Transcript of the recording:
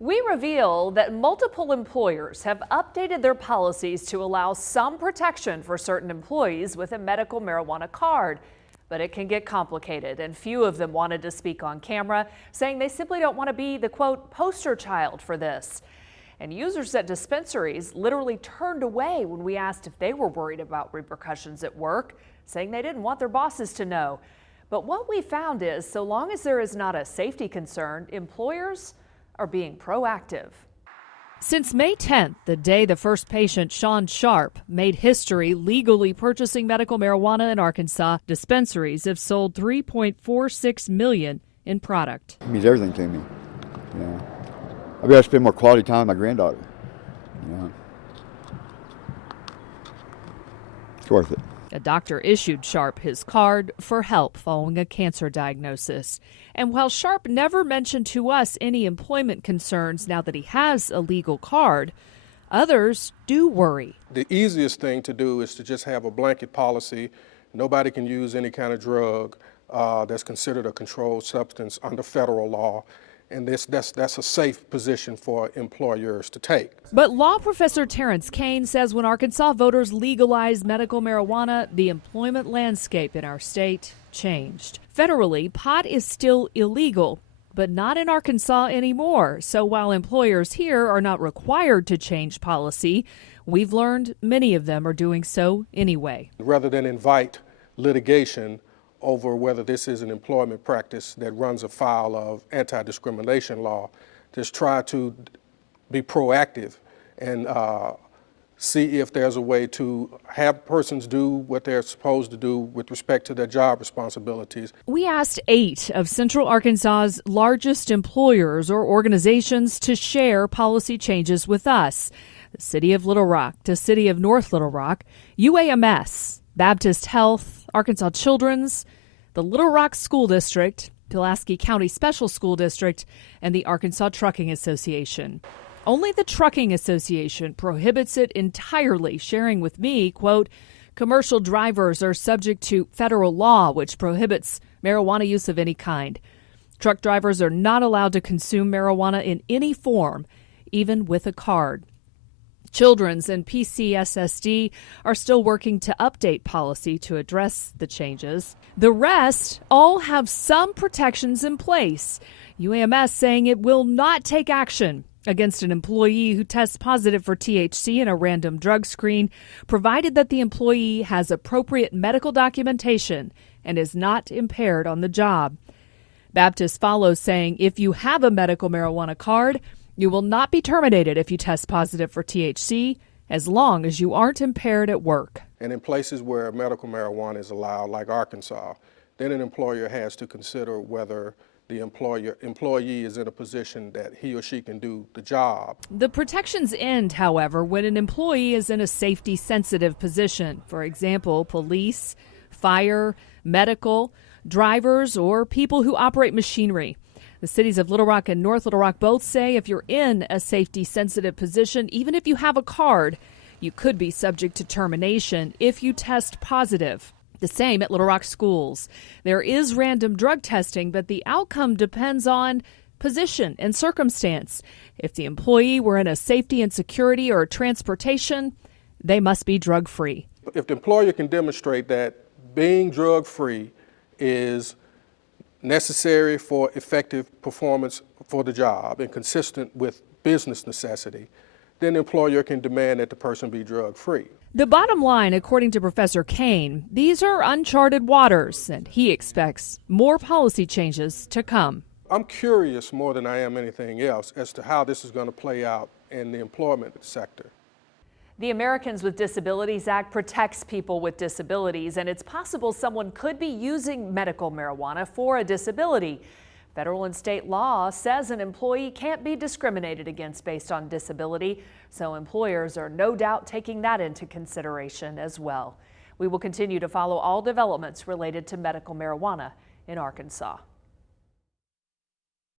We reveal that multiple employers have updated their policies to allow some protection for certain employees with a medical marijuana card. But it can get complicated, and few of them wanted to speak on camera, saying they simply don't want to be the, quote, poster child for this. And users at dispensaries literally turned away when we asked if they were worried about repercussions at work, saying they didn't want their bosses to know. But what we found is, so long as there is not a safety concern, employers are being proactive. Since May 10th, the day the first patient, Sean Sharp, made history legally purchasing medical marijuana in Arkansas, dispensaries have sold $3.46 million in product. It means everything to me. Yeah. I'll be able to spend more quality time with my granddaughter. Yeah. It's worth it. A doctor issued Sharp his card for help following a cancer diagnosis. And while Sharp never mentioned to us any employment concerns now that he has a legal card, others do worry. The easiest thing to do is to just have a blanket policy. Nobody can use any kind of drug that's considered a controlled substance under federal law. And that's a safe position for employers to take. But law professor Terrence Kane says when Arkansas voters legalized medical marijuana, the employment landscape in our state changed. Federally, pot is still illegal, but not in Arkansas anymore. So while employers here are not required to change policy, we've learned many of them are doing so anyway. Rather than invite litigation over whether this is an employment practice that runs afoul of anti-discrimination law, just try to be proactive and see if there's a way to have persons do what they're supposed to do with respect to their job responsibilities. We asked 8 of Central Arkansas's largest employers or organizations to share policy changes with us. The City of Little Rock to City of North Little Rock, UAMS, Baptist Health, Arkansas Children's, the Little Rock School District, Pulaski County Special School District, and the Arkansas Trucking Association. Only the Trucking Association prohibits it entirely, sharing with me, quote, commercial drivers are subject to federal law, which prohibits marijuana use of any kind. Truck drivers are not allowed to consume marijuana in any form, even with a card. Children's and PCSSD are still working to update policy to address the changes. The rest all have some protections in place. UAMS saying it will not take action against an employee who tests positive for THC in a random drug screen, provided that the employee has appropriate medical documentation and is not impaired on the job. Baptist follows saying if you have a medical marijuana card, you will not be terminated if you test positive for THC as long as you aren't impaired at work. And in places where medical marijuana is allowed, like Arkansas, then an employer has to consider whether the employee is in a position that he or she can do the job. The protections end, however, when an employee is in a safety-sensitive position. For example, police, fire, medical, drivers, or people who operate machinery. The cities of Little Rock and North Little Rock both say if you're in a safety-sensitive position, even if you have a card, you could be subject to termination if you test positive. The same at Little Rock schools. There is random drug testing, but the outcome depends on position and circumstance. If the employee were in a safety and security or transportation, they must be drug-free. If the employer can demonstrate that being drug-free is necessary for effective performance for the job and consistent with business necessity, then the employer can demand that the person be drug-free. The bottom line, according to Professor Kane, these are uncharted waters, and he expects more policy changes to come. I'm curious more than I am anything else as to how this is going to play out in the employment sector. The Americans with Disabilities Act protects people with disabilities, and it's possible someone could be using medical marijuana for a disability. Federal and state law says an employee can't be discriminated against based on disability, so employers are no doubt taking that into consideration as well. We will continue to follow all developments related to medical marijuana in Arkansas.